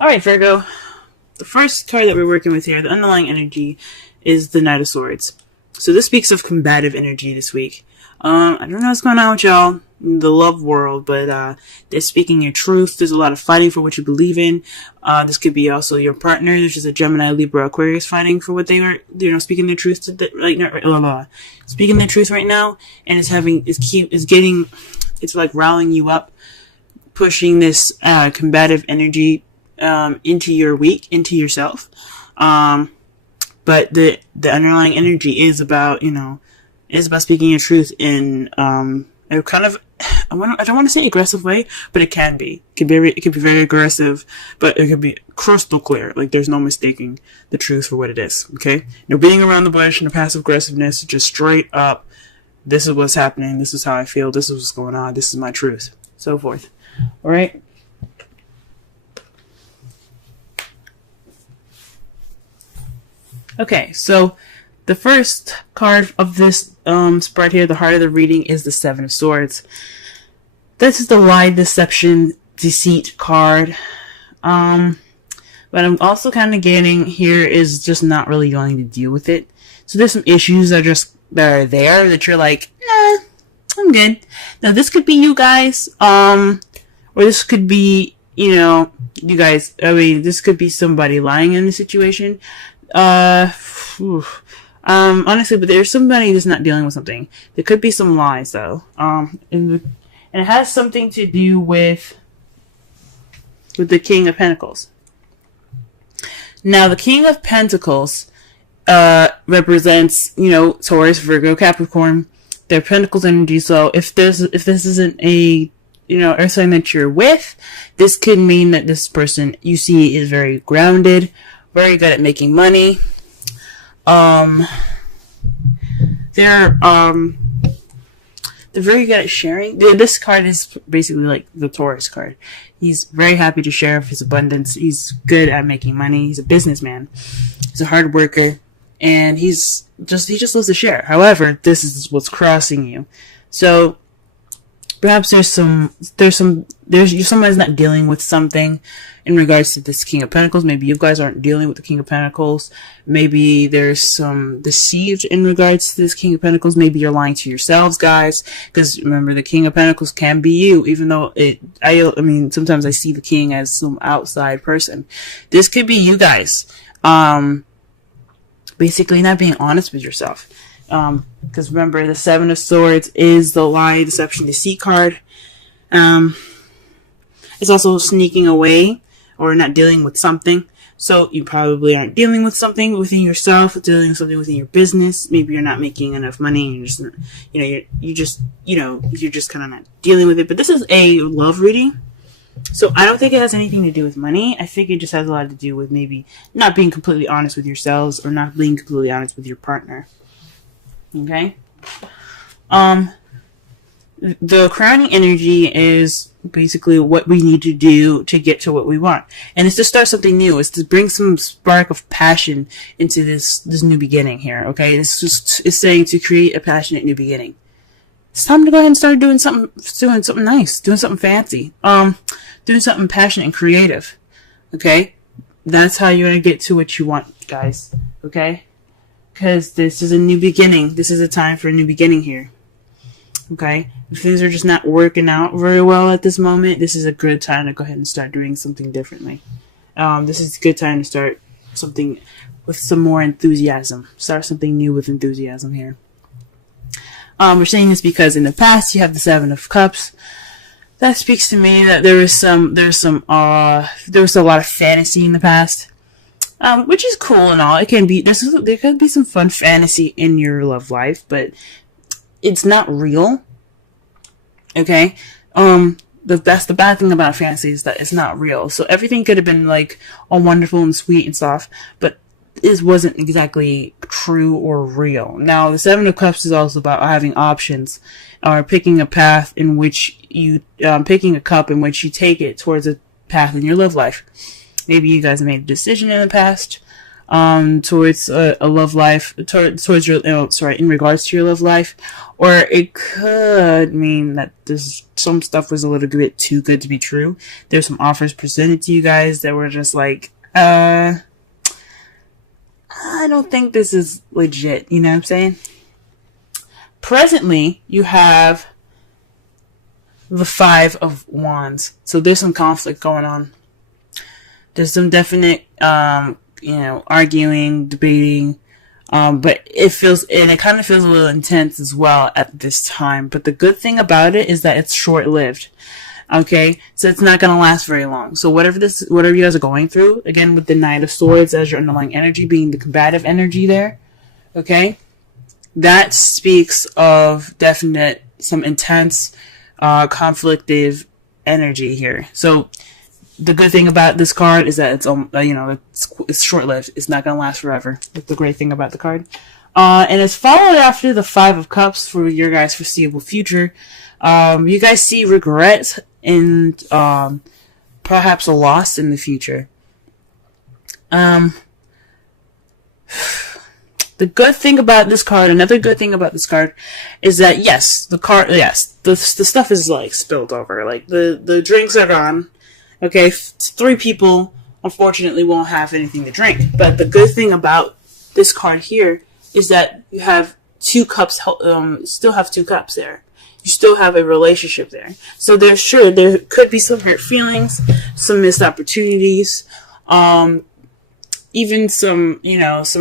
Alright, Virgo. The first card that we're working with here, the underlying energy, is the Knight of Swords. So this speaks of combative energy this week. I don't know what's going on with y'all in the love world, but they're speaking your truth. There's a lot of fighting for what you believe in. This could be also your partner. There's just a Gemini, Libra, Aquarius fighting for what they are, speaking their truth to speaking their truth right now, and it's like riling you up, pushing this combative energy into your week, into yourself. But the underlying energy is about, speaking your truth in a kind of, I don't want to say aggressive way, but it can be. It can be very aggressive, but it can be crystal clear. Like there's no mistaking the truth for what it is. Okay, no beating around the bush, no passive aggressiveness. Just straight up. This is what's happening. This is how I feel. This is what's going on. This is my truth. So forth. All right. Okay, so the first card of this spread here, the heart of the reading, is the Seven of Swords. This is the lie, deception, deceit card. But I'm also kind of getting here is just not really going to deal with it. So there's some issues that are there that you're like, nah, I'm good. Now this could be you guys, or this could be, you guys. I mean, this could be somebody lying in the situation. Honestly, but there's somebody that's not dealing with something. There could be some lies though. And it has something to do with the King of Pentacles. Now, the King of Pentacles, represents, Taurus, Virgo, Capricorn, their Pentacles energy. So if this isn't a, earth sign that you're with, this could mean that this person you see is very grounded, very good at making money. They're very good at sharing. This card is basically like the Taurus card. He's very happy to share of his abundance. He's good at making money. He's a businessman. He's a hard worker, and he just loves to share. However, this is what's crossing you. So perhaps somebody's not dealing with something in regards to this King of Pentacles. Maybe you guys aren't dealing with the King of Pentacles. Maybe there's some deceit in regards to this King of Pentacles. Maybe you're lying to yourselves, guys. Because remember, the King of Pentacles can be you, even though sometimes I see the King as some outside person. This could be you guys. Basically not being honest with yourself. Because remember, the Seven of Swords is the lie, deception, deceit card. It's also sneaking away or not dealing with something. So you probably aren't dealing with something within yourself, dealing with something within your business. Maybe you're not making enough money, and you're just kind of not dealing with it. But this is a love reading, so I don't think it has anything to do with money. I think it just has a lot to do with maybe not being completely honest with yourselves or not being completely honest with your partner. Okay. The crowning energy is basically what we need to do to get to what we want. And it's to start something new. It's to bring some spark of passion into this new beginning here. Okay. It's saying to create a passionate new beginning. It's time to go ahead and start doing something nice, doing something fancy, doing something passionate and creative. Okay. That's how you're going to get to what you want, guys. Okay. Because this is a new beginning. This is a time for a new beginning here. Okay? If things are just not working out very well at this moment, this is a good time to go ahead and start doing something differently. This is a good time to start something with some more enthusiasm. Start something new with enthusiasm here. We're saying this because in the past you have the Seven of Cups. That speaks to me that there was a lot of fantasy in the past. Which is cool and all. It can be, there could be some fun fantasy in your love life, but it's not real. Okay? That's the bad thing about fantasy, is that it's not real. So everything could have been like all wonderful and sweet and soft, but it wasn't exactly true or real. Now, the Seven of Cups is also about having options, or picking a path in which picking a cup in which you take it towards a path in your love life. Maybe you guys made a decision in the past, towards a love life, towards your, in regards to your love life, or it could mean that some stuff was a little bit too good to be true. There's some offers presented to you guys that were just like, I don't think this is legit, you know what I'm saying? Presently, you have the Five of Wands. So there's some conflict going on. There's some definite, arguing, debating, but it kind of feels a little intense as well at this time. But the good thing about it is that it's short-lived. Okay, so it's not going to last very long. So whatever you guys are going through, again, with the Knight of Swords as your underlying energy being the combative energy there, okay, that speaks of definite, some intense, conflictive energy here. So the good thing about this card is that it's short-lived. It's not going to last forever. That's the great thing about the card. And it's followed after the Five of Cups for your guys' foreseeable future. You guys see regret and perhaps a loss in the future. The good thing about this card, another good thing about this card, is that the stuff is like spilled over. Like the drinks are gone. Okay, 3 people unfortunately won't have anything to drink. But the good thing about this card here is that you have 2 cups. Still have 2 cups there. You still have a relationship there. So there could be some hurt feelings, some missed opportunities, even some remorse,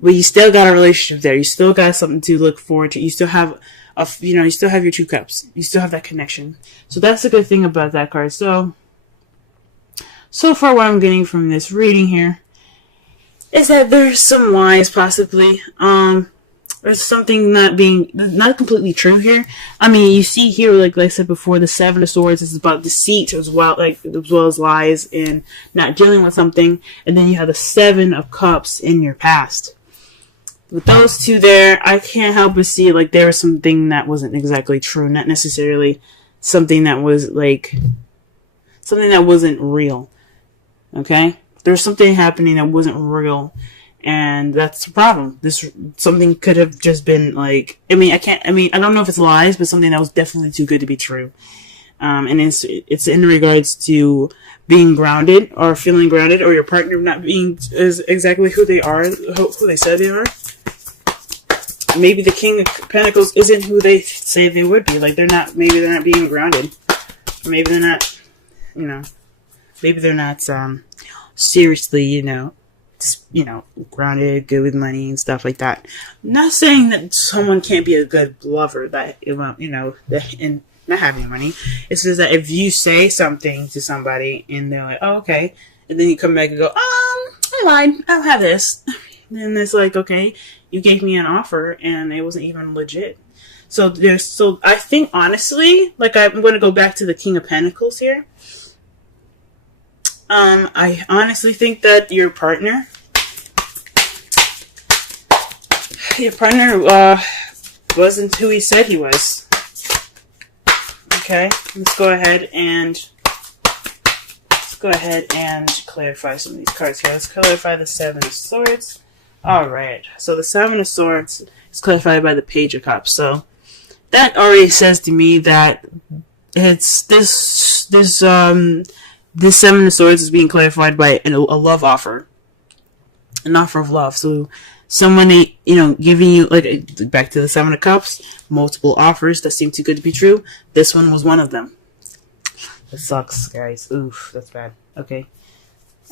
but you still got a relationship there. You still got something to look forward to. You still have you still have your 2 cups. You still have that connection. So that's the good thing about that card. So far what I'm getting from this reading here is that there's some lies possibly. There's something not completely true here. I mean, you see here, like I said before, the Seven of Swords is about deceit as well as lies and not dealing with something. And then you have the 7 of Cups in your past. With those 2 there, I can't help but see like there was something that wasn't exactly true, not necessarily something that wasn't real. Okay? There's something happening that wasn't real. And that's the problem. Something could have just been like, I don't know if it's lies, but something that was definitely too good to be true. And it's in regards to being grounded or feeling grounded, or your partner not being is exactly who they are, who they said they are. Maybe the King of Pentacles isn't who they say they would be. Like maybe they're not being grounded. Or maybe they're not, maybe they're not, seriously, grounded, good with money and stuff like that. I'm not saying that someone can't be a good lover and not having money. It's just that if you say something to somebody and they're like, oh, okay, and then you come back and go, I lied, I'll have this. Then it's like, okay, you gave me an offer and it wasn't even legit. So I think honestly, like I'm going to go back to the King of Pentacles here. I honestly think that your partner wasn't who he said he was. Okay, let's go ahead and clarify some of these cards here. Let's clarify the Seven of Swords. Alright, so the Seven of Swords is clarified by the Page of Cups. So that already says to me that it's this Seven of Swords is being clarified by a love offer. An offer of love. So someone, giving you, like, back to the Seven of Cups, multiple offers that seem too good to be true. This one was one of them. That sucks, guys. Oof, that's bad. Okay.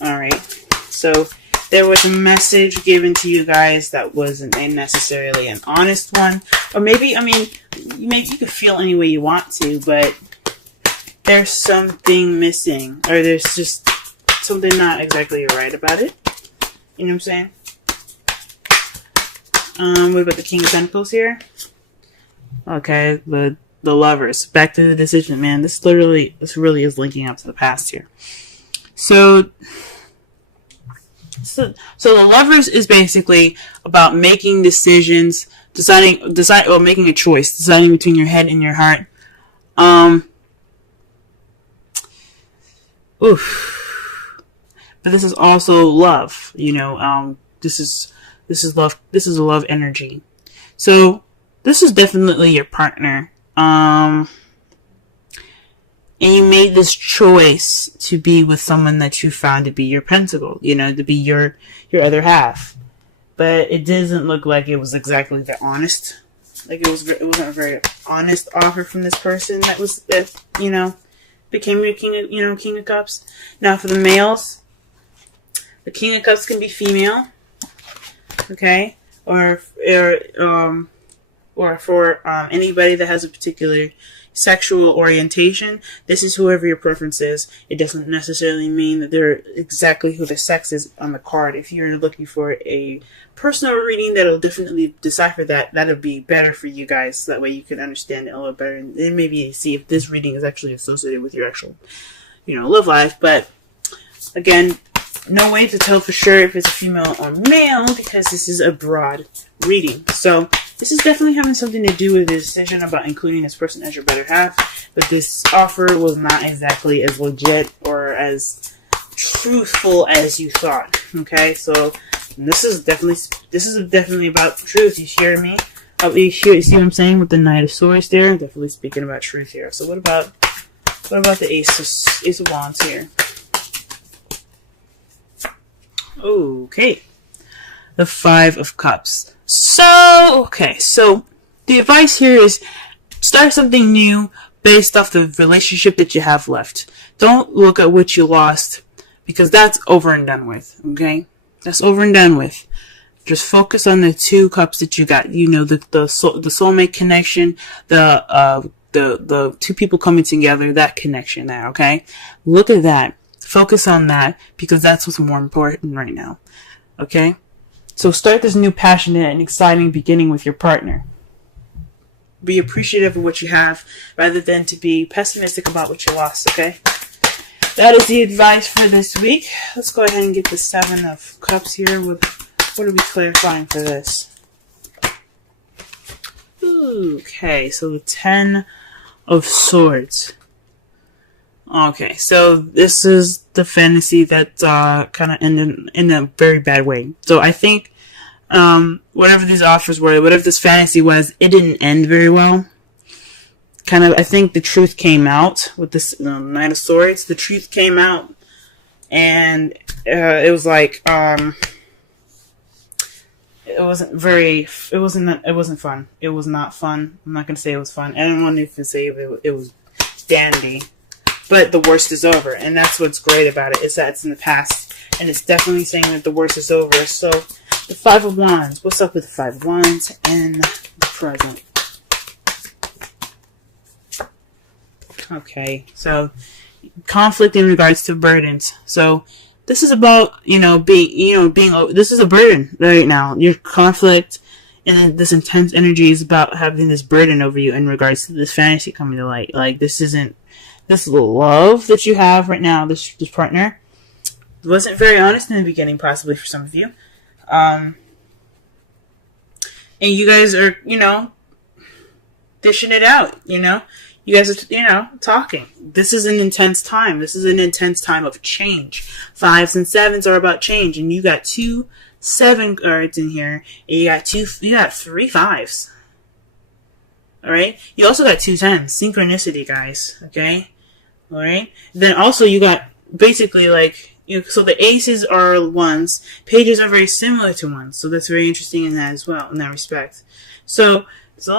Alright. So there was a message given to you guys that wasn't necessarily an honest one. Or maybe you could feel any way you want to, but there's something missing. Or there's just something not exactly right about it. You know what I'm saying? What about the King of Pentacles here? Okay, the Lovers. Back to the Decision, man. This really is linking up to the past here. So the Lovers is basically about making decisions, making a choice, deciding between your head and your heart. Oof. but this is also love. You know, this is love. This is a love energy. So this is definitely your partner. And you made this choice to be with someone that you found to be your pentacle, you know, to be your other half. But it doesn't look like it was exactly the honest, like it wasn't a very honest offer from this person that you know, became your King of Cups. Now for the males, the King of Cups can be female, okay, or for anybody that has a particular sexual orientation. This is whoever your preference is. It doesn't necessarily mean that they're exactly who the sex is on the card. If you're looking for a personal reading that'll definitely decipher that, that'll be better for you guys. That way you can understand it a little better, and then maybe see if this reading is actually associated with your actual, you know, love life. But again, no way to tell for sure if it's a female or male, because this is a broad reading. So this is definitely having something to do with the decision about including this person as your better half. But this offer was not exactly as legit or as truthful as you thought. Okay, so this is definitely about truth. You hear me? You see what I'm saying with the Knight of Swords there? Definitely speaking about truth here. So what about the Ace of Wands here? Okay, the Five of Cups. So the advice here is start something new based off the relationship that you have left. Don't look at what you lost, because that's over and done with. Okay, that's over and done with. Just focus on the two cups that you got. You know, the soulmate connection, the two people coming together, that connection there. Okay, look at that. Focus on that, because that's what's more important right now. Okay? So start this new passionate and exciting beginning with your partner. Be appreciative of what you have, rather than to be pessimistic about what you lost, okay? That is the advice for this week. Let's go ahead and get the Seven of Cups here. What are we clarifying for this? Okay, so the Ten of Swords. Okay, so this is the fantasy that kind of ended in a very bad way. So I think whatever these offers were, whatever this fantasy was, it didn't end very well. Kind of, I think the truth came out with this Knight of Swords. The truth came out, and it was like it wasn't fun. It was not fun. I'm not gonna say it was fun. I don't want to even say it was dandy. But the worst is over, and that's what's great about it, is that it's in the past, and it's definitely saying that the worst is over. So, the Five of Wands. What's up with the Five of Wands and the present? Okay, so conflict in regards to burdens. So, this is about, this is a burden right now. Your conflict and this intense energy is about having this burden over you in regards to this fantasy coming to light. Like, this love that you have right now, this partner, wasn't very honest in the beginning, possibly for some of you. And you guys are, dishing it out, You guys are, talking. This is an intense time. This is an intense time of change. Fives and sevens are about change, and you got 2 7 cards in here, and you got 3 fives. Alright? You also got 2 10s. Synchronicity, guys. Okay? Alright? Then also you got basically so the aces are 1s. Pages are very similar to 1s. So that's very interesting in that as well, in that respect. So there's a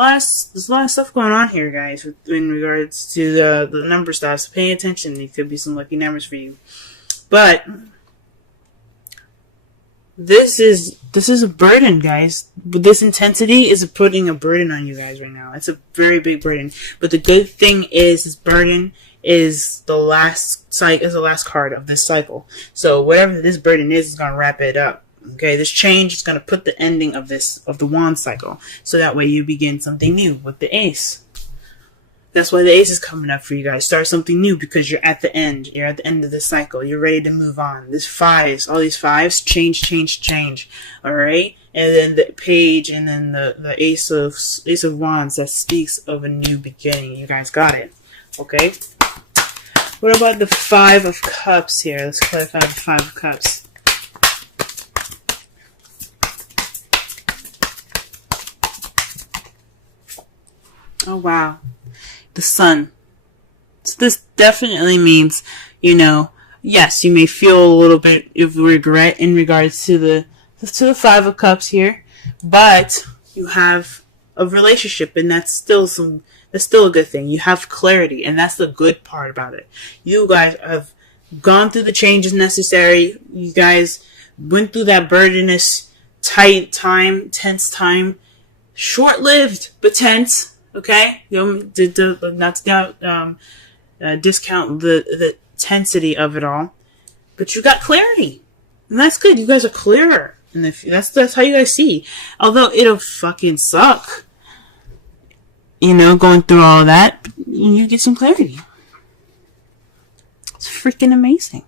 lot of stuff going on here, guys, in regards to the number stuff. So pay attention. There could be some lucky numbers for you. But this is a burden, guys. This intensity is putting a burden on you guys right now. It's a very big burden. But the good thing is, this burden is the last card of this cycle. So whatever this burden is going to wrap it up. Okay, this change is going to put the ending of the wand cycle. So that way you begin something new with the ace. That's why the ace is coming up for you guys. Start something new, because you're at the end. You're at the end of the cycle. You're ready to move on. This fives, all these fives, change. Alright? And then the page, and then the ace of wands, that speaks of a new beginning. You guys got it. Okay? What about the Five of Cups here? Let's clarify the Five of Cups. Oh, wow. The Sun. So this definitely means, yes, you may feel a little bit of regret in regards to the Five of Cups here, but you have a relationship, and that's still a good thing. You have clarity, and that's the good part about it. You guys have gone through the changes necessary. You guys went through that burdenous, tight time, tense time, short-lived but tense. Okay, not to discount the tensity of it all, but you got clarity, and that's good. You guys are clearer, and that's how you guys see. Although it'll fucking suck, going through all of that, you get some clarity. It's freaking amazing.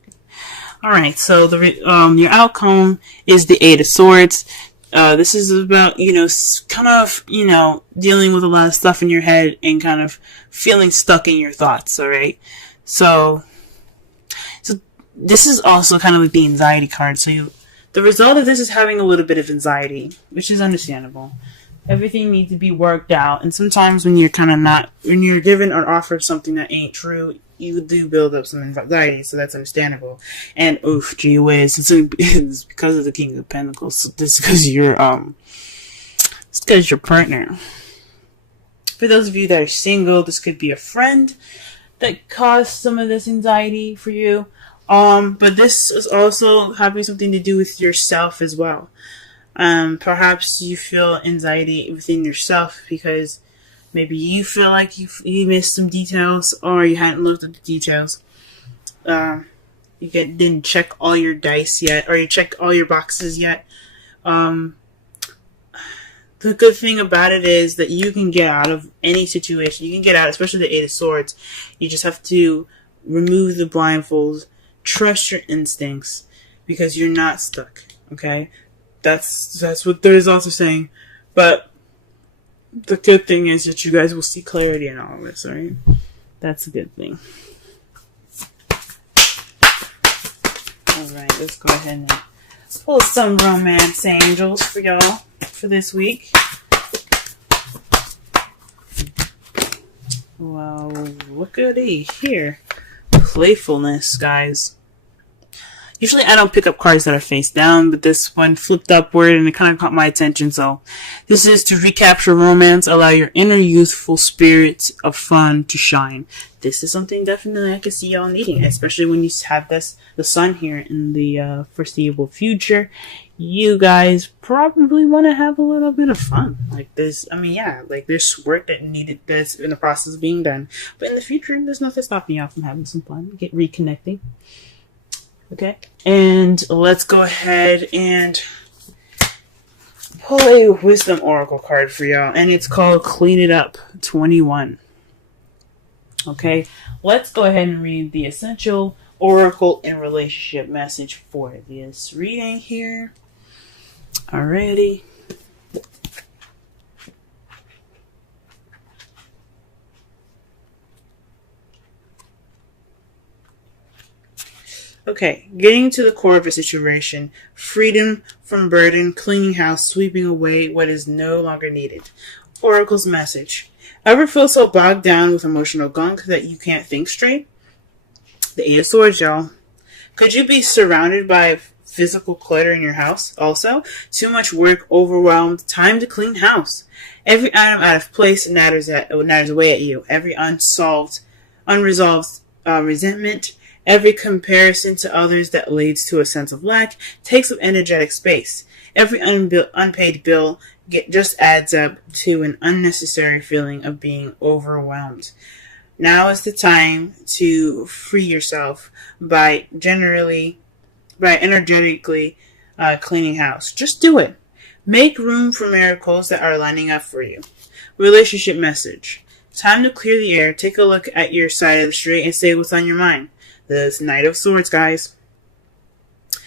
All right, so your outcome is the Eight of Swords. This is about, kind of, dealing with a lot of stuff in your head and kind of feeling stuck in your thoughts, all right? So this is also kind of like the anxiety card. So the result of this is having a little bit of anxiety, which is understandable. Everything needs to be worked out. And sometimes when you're given an offer of something that ain't true, you do build up some anxiety, so that's understandable. And gee whiz, it's because of the King of Pentacles. So this is because your partner. For those of you that are single, this could be a friend that caused some of this anxiety for you. But this is also having something to do with yourself as well. Perhaps you feel anxiety within yourself because maybe you feel like you missed some details, or you hadn't looked at the details. You didn't check all your dice yet, or you checked all your boxes yet. The good thing about it is that you can get out of any situation. You can get out, especially the Eight of Swords. You just have to remove the blindfolds, trust your instincts, because you're not stuck. Okay, that's what there is also saying, but. The good thing is that you guys will see clarity in all of this, alright? That's a good thing. Alright, let's go ahead and pull some romance angels for y'all for this week. Well, look at here. Playfulness, guys. Usually I don't pick up cards that are face down, but this one flipped upward and it kind of caught my attention. So this is to recapture romance, allow your inner youthful spirit of fun to shine. This is something definitely I can see y'all needing, especially when you have the sun here in the foreseeable future. You guys probably want to have a little bit of fun. Like this, there's work that's in the process of being done. But in the future, there's nothing stopping y'all from having some fun, reconnecting. Okay, and let's go ahead and pull a Wisdom Oracle card for y'all, and it's called Clean It Up 21. Okay, let's go ahead and read the Essential Oracle and Relationship message for this reading here. Alrighty. Okay, getting to the core of a situation, freedom from burden, cleaning house, sweeping away what is no longer needed. Oracle's message. Ever feel so bogged down with emotional gunk that you can't think straight? The Eight of Swords, y'all. Could you be surrounded by physical clutter in your house? Also, too much work, overwhelmed, time to clean house. Every item out of place natters away at you. Every unresolved resentment, every comparison to others that leads to a sense of lack takes up energetic space. Every unpaid bill just adds up to an unnecessary feeling of being overwhelmed. Now is the time to free yourself by energetically cleaning house. Just do it. Make room for miracles that are lining up for you. Relationship message. Time to clear the air. Take a look at your side of the street and say what's on your mind. This Knight of Swords, guys.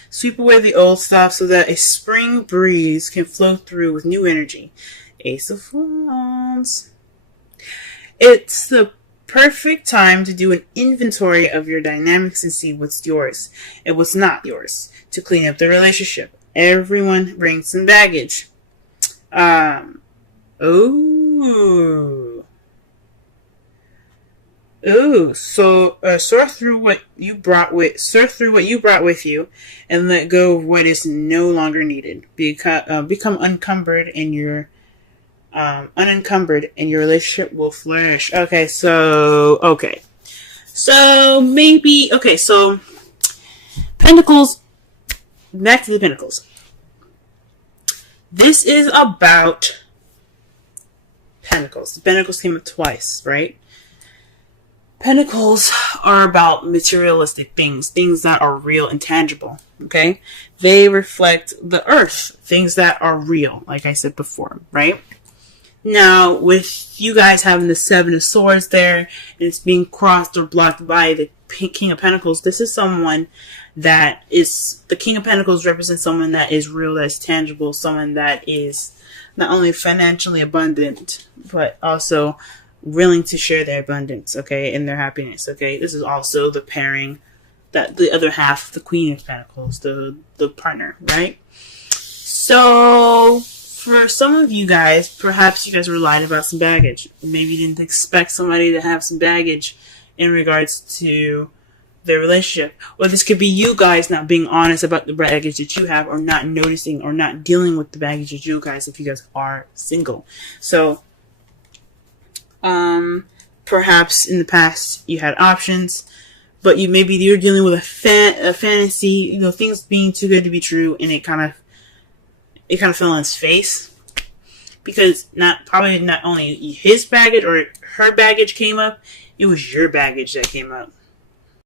Sweep away the old stuff so that a spring breeze can flow through with new energy. Ace of Wands. It's the perfect time to do an inventory of your dynamics and see what's yours and what's not yours to clean up the relationship. Everyone brings some baggage. So sort through what you brought with you, and let go of what is no longer needed. Become unencumbered, and your unencumbered, and your relationship will flourish. So Pentacles. Back to the Pentacles. This is about Pentacles. The Pentacles came up twice, right? Pentacles are about materialistic things that are real and tangible, okay? They reflect the earth, things that are real, like I said before, right? Now, with you guys having the Seven of Swords there, and it's being crossed or blocked by the King of Pentacles, this is someone that is, the King of Pentacles represents someone that is real, that is tangible, someone that is not only financially abundant, but also willing to share their abundance, okay, and their happiness, okay. This is also the pairing, that the other half, the Queen of Pentacles, the partner, right? So for some of you guys, perhaps you guys were lied about some baggage. Maybe you didn't expect somebody to have some baggage in regards to their relationship. Or this could be you guys not being honest about the baggage that you have, or not noticing or not dealing with the baggage that you guys, if you guys are single. So perhaps in the past you had options, but you're dealing with a fantasy, things being too good to be true, and it kind of fell on its face, because not only his baggage or her baggage came up, it was your baggage that came up.